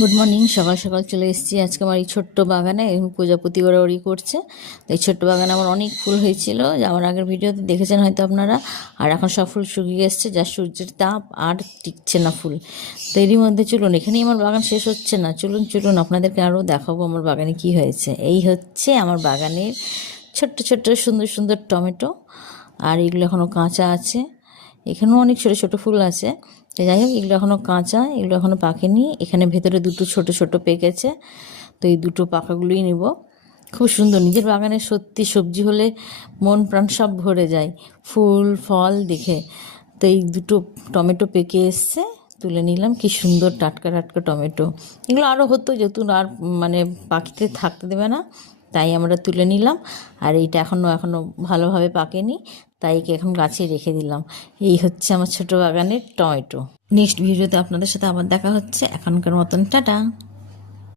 Good morning. সকাল সকাল চলে এসেছি আজকে আমার এই ছোট্ট বাগানে। প্রজাপতি ওড়াউড়ি করছে। তো এই ছোট্ট বাগানে আমার অনেক ফুল হয়েছিল, যা আমার আগের ভিডিওতে দেখেছেন হয়তো আপনারা। আর এখন সব ফুল শুকিয়ে এসছে, যা সূর্যের তাপ আর টিকছে না ফুল। তো এরই মধ্যে চলুন, এখানেই আমার বাগান শেষ হচ্ছে না, চলুন চলুন আপনাদেরকে আরও দেখাবো আমার বাগানে কি হয়েছে। এই হচ্ছে আমার বাগানের ছোট্ট ছোট্ট সুন্দর সুন্দর টমেটো। আর এগুলো এখনও কাঁচা আছে, এখানেও অনেক ছোটো ছোটো ফুল আছে। তো যাই হোক, এগুলো এখনও কাঁচা, এগুলো এখনও পাকেনি। এখানে ভেতরে দুটো ছোট ছোট পেকেছে, তো এই দুটো পাকাগুলোই নিব। খুব সুন্দর, নিজের বাগানে সত্যি সবজি হলে মন প্রাণ সব ভরে যায় ফুল ফল দেখে। তো এই দুটো টমেটো পেকে এসছে, তুলে নিলাম। কি সুন্দর টাটকা টাটকা টমেটো। এগুলো আরও হতো, যেহেতু আর পাখিতে থাকতে দেবে না, তাই আমরা তুলে নিলাম। আর এইটা এখনও ভালোভাবে পাকেনি, তাই একে এখন গাছে রেখে দিলাম। এই হচ্ছে আমার ছোটো বাগানের টমেটো। নেক্সট ভিডিওতে আপনাদের সাথে আবার দেখা হচ্ছে। এখনকার মতন টাটা।